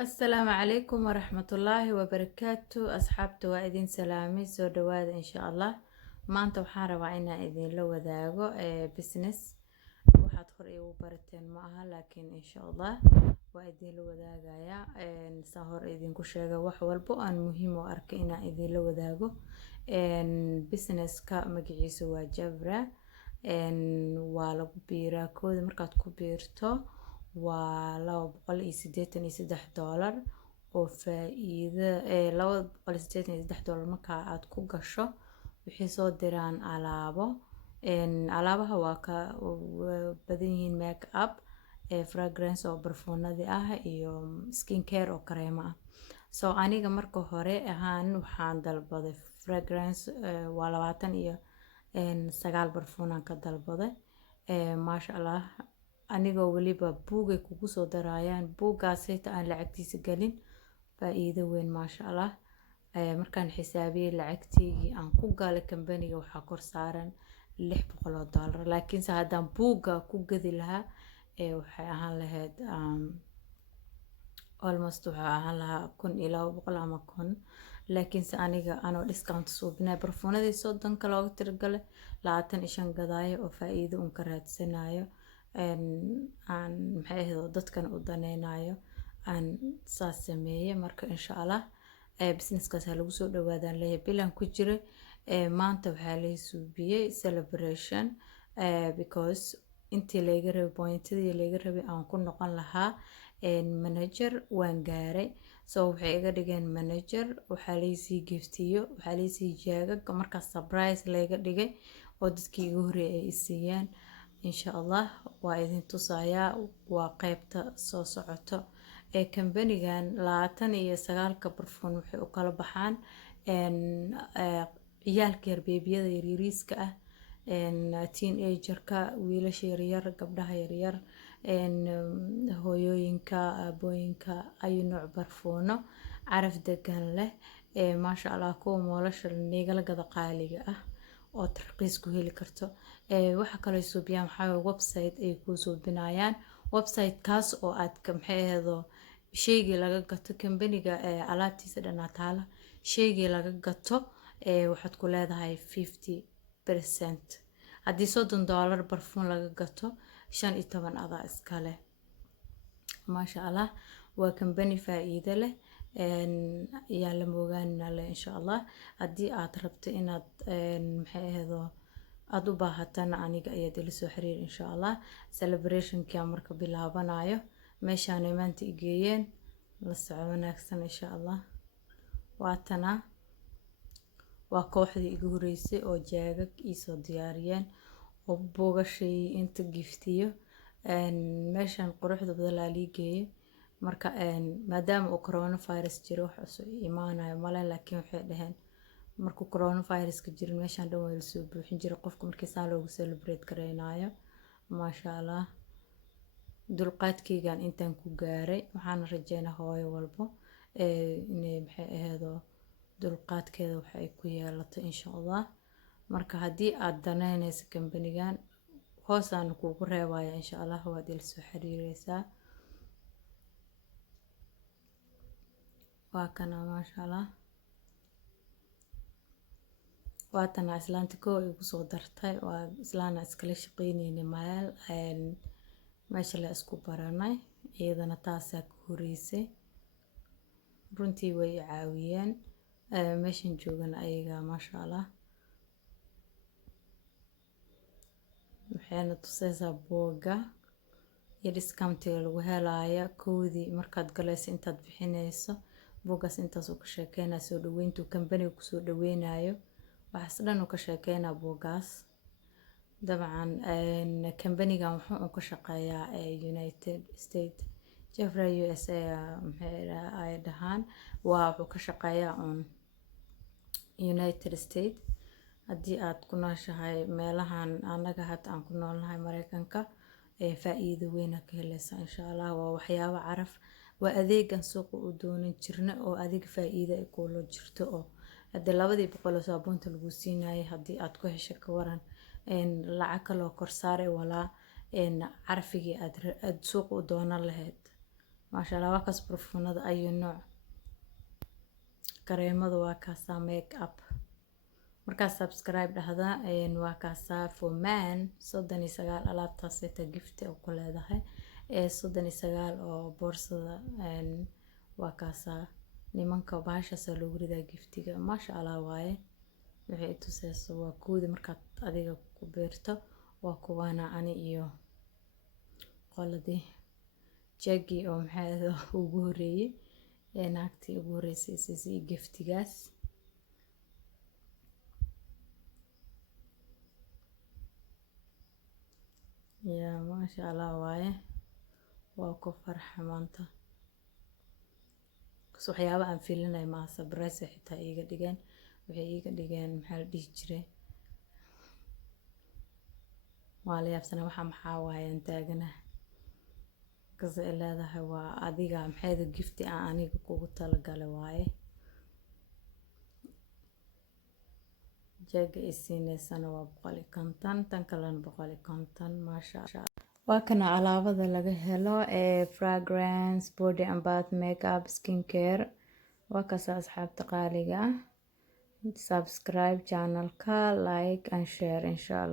السلام عليكم ورحمة الله وبركاته أصحابته وإذن سلامي سو دواد إن شاء الله ما أنت وحارة وعينا إذن لو ذاقو بسنس waxaad hor igu barateen ma aha laakiin insha allah waa idinla wadaagaya saan hor idinku sheega wax walbo aan muhiim u arkay inaan idinla wadaago businesska magaciisa waa Jabra waa lagu biiraa kooda markaad ku biirto waa $283 oo faa'iido $283 marka aad ku gasho wixii soo diraan alaabo alaabaha waa ka badan yihiin make up fragrance oo barfuunadi ah iyo skin care oo kareema ah so aniga marka hore ahaan waxaan dalbaday fragrance waa 29 barfuunan ka dalbaday maasha Allah anigoo waliba buugay kugu soo darayaan buugaas xitaa aan lacagtiisa galin faa'iido weyn maasha Allah markaan xisaabiyay lacagtii aan ku galay company-ga waxa kor saaran $600 laakiin haddaan buuga ku gadi lahaa waxay ahaan lahayd almost waxa ahaan lahaa 1200 ama 1000 laakiin aniga anoo discount suubinay barfuunadii 30 looga tirgalay 25 gadaayo oo faa'iido un ka raadsanayo aan maxay ahayd dadkan u daneynayo aan saas sameeyay marka insha Allah businesskaas lagu soo dhawaadaan leeyahay bilan ku jira maanta waxaa la suubiyay celebration because intii laga rabay pointadii laga rabay aan ku noqon lahaa manager waan gaaray so waxay iga dhigeen manager waxaa la sii giftiyo waxaa la sii jaagag marka surprise laga dhigay oo dadkii igu horeeyay ay siiyaan insha Allah waa idin tusayaa waa qaybta soo socoto company-gan 29 barfuun waxay u kala baxaan ciyaalka yar beebiyada yariiska ah teenager-ka wiilasha yaryar gabdhaha yaryar hooyooyinka aabooyinka ay nooc barfuuno caraf degan leh maasha Allah kuwa moolasha neegala gada qaaliga ah oo tarqiis ku heli karto waxa kale suubiyaan waxa website ay ku suubinayaan website kaas oo aad ka maxay ahdo sheygi laga gato company-ga alaabtiisa dhanaataala sheygi laga gato waxaad ku leedahay 50% haddii $30 barfuun laga gato 15 adaa iskale maasha Allah waa company faa'iido leh yaa la moogaanina leh insha Allah haddii aad rabto inaad maxay ahdo aad u baahatana aniga ayaad ila soo xiriir insha Allah celebrationka marka bilaabanayo meeshaan maanta igeeyeen la socod wanaagsan insha Allah waatana waa kooxdii igu horeysay oo jaagag ii soo diyaariyeen oo boogashay inta giftiyo meeshaan quruxda badan la liigeeyay marka maadaama uu coronavirus jiro wax soo imaanayo male laakiin waxay dhaheen markuu coronavirus ka jiro meeshaan dhan waa la soo buuxin jiray qofka markii saan loogu celebrate gareynayo maasha Allah dulqaadkeygan intaan ku gaaray waxaan rajeynaa hooyo walbo inay maxay ahaydo dulqaadkeeda waxa ay ku yeelato insha Allah marka haddii aad daneynayso company-gan hoos aan kugu reebaya insha Allah waad ila soo xiriireysaa waa kana maasha Allah waatana islaanta koo igu soo dartay waa islaana iskala shaqeynayna meel meesha la isku baranay iyadana taasaa ku horeysay runtii way caawiyeen meeshan joogan ayaga maasha Allah waxayna tusaysaa booga iyo discountiga lagu helayo koodii markaad galayso intaad bixinayso boogaas intaas uu ka sheekeynaa soo dhaweyntu company-ga ku soo dhaweynayo waxaas dhan uu ka sheekeynaa boogaas dabcan company-gan wuxuu ka shaqeeyaa United States Jeffrey USA ay dhahaan waa wuxuu ka shaqeeyaa United States haddii aad ku nooshahay meelahan anaga hadda aan ku noolnahay Mareykanka faa'iido weyn ka helaysa insha Allah waa waxyaabo caraf waa adeegan suuq u doonan jirna oo adeeg faa'iido ay ku loo jirto oo hadda 200 saabuunta lagu siinayo haddii aad ku hesho ka waran lacag kale oo kor saaray walaa carfigii aad suuq u doonan lahayd maasha Allah waa kaas barfuunada ayuu nooc kareemada waa kaasaa make up markaa subscribe dhahda waa kaasaa for man 39 alaabtaas ta gift oo ku leedahay 39 oo boorsada waa kaasaa nimanka baashaas lagu ridaa giftiga maasha Allah waaye waxay tusayso waa koodi markaad adiga ku beerto waa kuwaana ani iyo qoladii jagi oo maxay ugu horeeyay naagtii ugu horeysay si giftigaas ya maasha Allah waaye waa ku farxa maanta waxyaabo aan filinay ma surprise xitaa iga dhigeen waxay iga dhigeen maxaa la dhihi jiray waa la yaabsana maxaa waayaan taagana kaza leedahay waa adiga maxayda gifti aan aniga kugu talagalay waaye jaga isiineysana waa 150 tan kalena 150 maasha Allah waa kana alaabada laga helo fragrance body and bath makeup skincare waa kaas asxaabta qaaliga subscribe channelka like and share inshallah